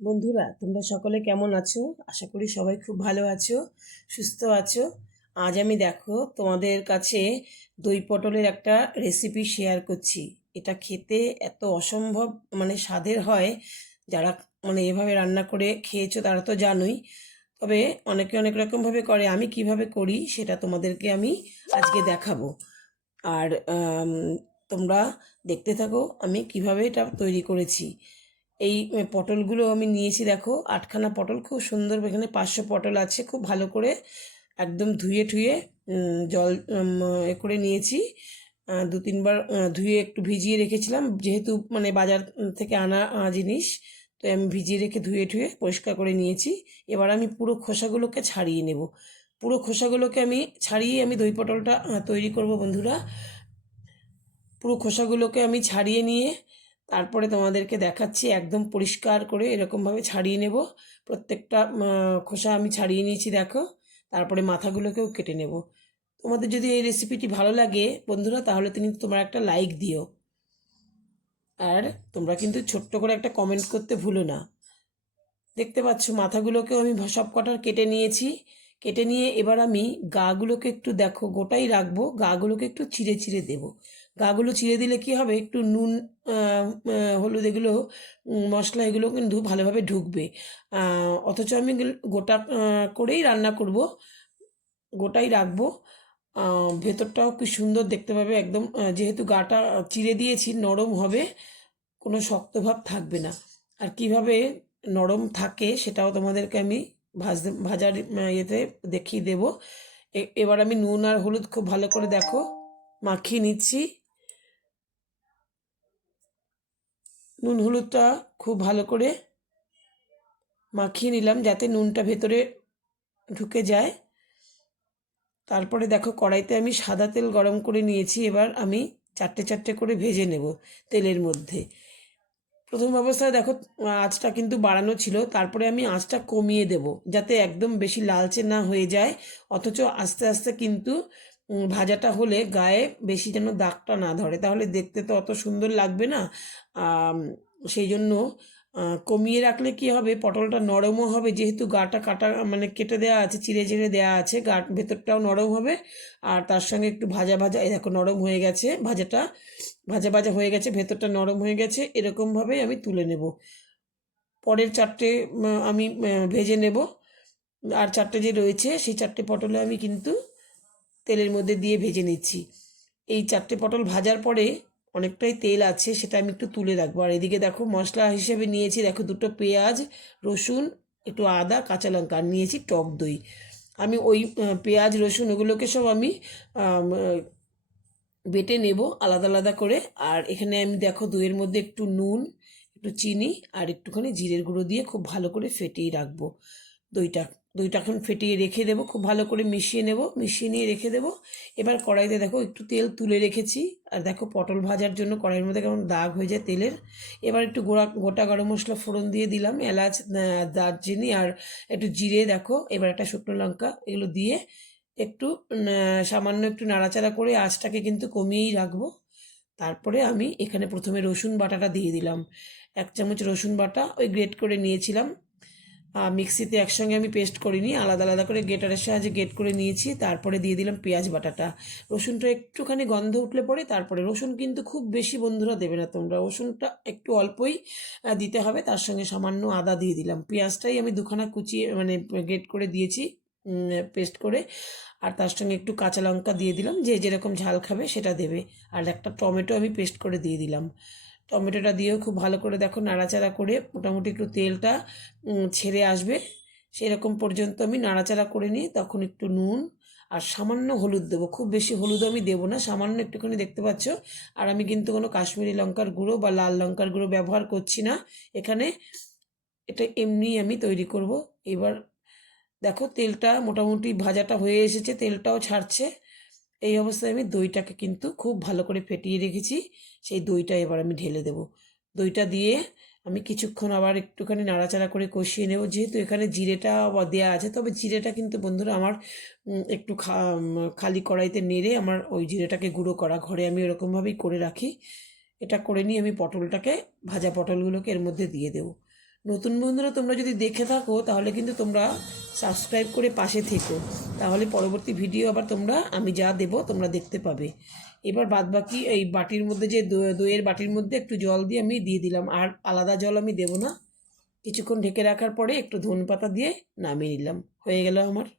বন্ধুরা, তোমরা সকলে কেমন আছো? আশা করি সবাই খুব ভালো আছো, সুস্থ আছো। আজ আমি দেখো তোমাদের কাছে দই পটলের একটা রেসিপি শেয়ার করছি। এটা খেতে এত অসম্ভব স্বাদের হয়। যারা এভাবে রান্না করে খেয়েছো তারা তো জানোই। তবে অনেকে অনেক রকমভাবে করে, আমি কিভাবে করি সেটা তোমাদেরকে আমি আজকে দেখাবো। আর তোমরা দেখতে থাকো আমি কিভাবে এটা তৈরি করেছি। এই পটলগুলো আমি নিয়েছি, দেখো 8খানা পটল, খুব সুন্দর। এখানে 500 পটল আছে, খুব ভালো করে একদম ধুয়ে ঠুয়ে জল করে নিয়েছি। 2-3 বার ধুয়ে একটু ভিজিয়ে রেখেছিলাম, যেহেতু বাজার থেকে আনা জিনিস, তো আমি ভিজিয়ে রেখে ধুয়ে ঠুয়ে পরিষ্কার করে নিয়েছি। এবার আমি পুরো খোসাগুলোকে ছাড়িয়ে নেব। পুরো খোসাগুলোকে আমি ছাড়িয়ে আমি দই পটলটা তৈরি করব বন্ধুরা। পুরো খোসাগুলোকে আমি ছাড়িয়ে নিয়ে তারপরে তোমাদেরকে দেখাচ্ছি। একদম পরিষ্কার করে এরকমভাবে ছাড়িয়ে নেব। প্রত্যেকটা খোসা আমি ছাড়িয়ে নিয়েছি, দেখো। তারপরে মাথাগুলোকেও কেটে নেব। তোমাদের যদি এই রেসিপিটি ভালো লাগে বন্ধুরা, তাহলে তোমরা একটা লাইক দিও। আর তোমরা কিন্তু ছোট্ট করে একটা কমেন্ট করতে ভুলো না। দেখতে পাচ্ছ মাথাগুলোকেও আমি সব কটার কেটে নিয়েছি। কেটে নিয়ে এবার আমি গাগুলোকে একটু, দেখো, গোটাই রাখবো, গাগুলোকে একটু চিড়ে চিড়ে দেবো। গাগুলো চিড়ে দিলে কি হবে, একটু নুন, হলুদ, এগুলো মশলা এগুলো কিন্তু ভালোভাবে ঢুকবে। অথচ আমি গোটা করেই রান্না করব, গোটাই রাখবো। ভেতরটাও কি সুন্দর দেখতে পাবে একদম। যেহেতু গাটা চিড়ে দিয়েছি, নরম হবে, কোনো শক্ত ভাব থাকবে না। আর কিভাবে নরম থাকে সেটাও তোমাদেরকে আমি ভাজার ইয়েতে দেখিয়ে দেবো। এবার আমি নুন আর হলুদ খুব ভালো করে, দেখো, মাখিয়ে নিচ্ছি। নুন হলুদটা খুব ভালো করে মাখিয়ে নিলাম যাতে নুনটা ভেতরে ঢুকে যায়। তারপরে দেখো কড়াইতে আমি সাদা তেল গরম করে নিয়েছি। এবার আমি চারটে চারটে করে ভেজে নেব তেলের মধ্যে। প্রথম অবস্থায় দেখো আঁচটা কিন্তু বাড়ানো ছিল, তারপরে আমি আঁচটা কমিয়ে দেব যাতে একদম বেশি লালচে না হয়ে যায়। অথচ আস্তে আস্তে কিন্তু ভাজাটা হলে গায়ে বেশি যেন দাগটা না ধরে, তাহলে দেখতে তো অত সুন্দর লাগবে না। সেই জন্য কমিয়ে রাখলে কি হবে, পটলটা নরমও হবে, যেহেতু গাটা কাটা কেটে দেওয়া আছে, চিড়ে চিড়ে দেওয়া আছে, গা ভেতরটাও নরম হবে। আর তার সঙ্গে একটু ভাজা ভাজা, এই দেখো নরম হয়ে গেছে, ভাজাটা ভাজা ভাজা হয়ে গেছে, ভেতরটা নরম হয়ে গেছে। এরকমভাবেই আমি তুলে নেব। পরের চারটে আমি ভেজে নেব। আর চারটে যে রয়েছে সেই চারটে পটলে আমি কিন্তু তেলের মধ্যে দিয়ে ভেজে নিচ্ছি। এই চারটে পটল ভাজার পরে অনেকটাই তেল আছে, সেটা আমি একটু তুলে রাখবো। আর এদিকে দেখো মশলা হিসেবে নিয়েছি, দেখো 2টো পেঁয়াজ, রসুন, একটু আদা, কাঁচা লঙ্কা, আর নিয়েছি টক দই। আমি ওই পেঁয়াজ রসুন ওগুলোকে সব আমি বেটে নেব আলাদা আলাদা করে। আর এখানে আমি দেখো দইয়ের মধ্যে একটু নুন, একটু চিনি আর একটুখানি জিরের গুঁড়ো দিয়ে খুব ভালো করে ফেটিয়ে রাখবো দইটা। দইটা এখন ফেটিয়ে রেখে দেবো, খুব ভালো করে মিশিয়ে নেব, মিশিয়ে নিয়ে রেখে দেবো। এবার কড়াইতে দেখো একটু তেল তুলে রেখেছি। আর দেখো পটল ভাজার জন্য কড়াইয়ের মধ্যে কেমন দাগ হয়ে যায় তেলের। এবার একটু গোটা গরম মশলা ফোড়ন দিয়ে দিলাম, এলাচ, দারচিনি আর একটু জিরে, দেখো, এবার একটা শুকনো লঙ্কা, এগুলো দিয়ে একটু সামান্য একটু নাড়াচাড়া করে আঁচটাকে কিন্তু কমিয়েই রাখবো। তারপরে আমি এখানে প্রথমে রসুন বাটাটা দিয়ে দিলাম। 1 চামচ রসুন বাটা, ওই গ্রেট করে নিয়েছিলাম। মিক্সিতে একসঙ্গে আমি পেস্ট করিনি, আলাদা আলাদা করে গ্রেটারের সাহায্যে গ্রেট করে নিয়েছি। তারপরে দিয়ে দিলাম পেঁয়াজ বাটাটা। রসুনটা একটুখানি গন্ধ উঠলে পরে তারপরে, রসুন কিন্তু খুব বেশি বন্ধুরা দেবে না তোমরা, রসুনটা একটু অল্পই দিতে হবে। তার সঙ্গে সামান্য আদা দিয়ে দিলাম। পেঁয়াজটাই আমি 2খানা কুচিয়ে গ্রেট করে দিয়েছি, পেস্ট করে। আর তার সঙ্গে একটু কাঁচা লঙ্কা দিয়ে দিলাম, যে যেরকম ঝাল খাবে সেটা দেবে। আর একটা টমেটো আমি পেস্ট করে দিয়ে দিলাম। টমেটোটা দিয়েও খুব ভালো করে দেখো নাড়াচাড়া করে মোটামুটি একটু তেলটা ছেড়ে আসবে সেরকম পর্যন্ত আমি নাড়াচাড়া করে নিই। তখন একটু নুন আর সামান্য হলুদ দেবো, খুব বেশি হলুদ আমি দেবো না, সামান্য একটুখানি, দেখতে পাচ্ছ। আর আমি কিন্তু কোনো কাশ্মীরি লঙ্কার গুঁড়ো বা লাল লঙ্কার গুঁড়ো ব্যবহার করছি না এখানে, এটা এমনি আমি তৈরি করব। এবার দেখো তেলটা মোটামুটি ভাজাটা হয়ে এসেছে, তেলটাও ছাড়ছে। এই অবস্থায় আমি দইটাকে কিন্তু খুব ভালো করে ফেটিয়ে রেখেছি, সেই দইটা এবার আমি ঢেলে দেব। দইটা দিয়ে আমি কিছুক্ষণ আবার একটুখানি নাড়াচাড়া করে কষিয়ে নেব। যেহেতু এখানে জিরেটা দেওয়া আছে, তবে জিরেটা কিন্তু বন্ধুরা আমার একটু খালি কড়াইতে নেড়ে আমার ওই জিরেটাকে গুঁড়ো করা, ঘরে আমি এরকমভাবেই করে রাখি। এটা করে নিয়ে আমি পটলটাকে, ভাজা পটলগুলোকে এর মধ্যে দিয়ে দেবো। নতুন বন্ধুরা তোমরা যদি দেখে থাকো তাহলে কিন্তু তোমরা সাবস্ক্রাইব করে পাশে থেকো, তাহলে পরবর্তী ভিডিও আবার তোমরা আমি যা দেবো তোমরা দেখতে পাবে। এবার বাদবাকি এই বাটির মধ্যে যে দইয়ের বাটির মধ্যে একটু জল দিয়ে আমি দিয়ে দিলাম, আর আলাদা জল আমি দেবো না। কিছুক্ষণ ঢেকে রাখার পরে একটু ধনেপাতা দিয়ে নামিয়ে নিলাম, হয়ে গেল আমার।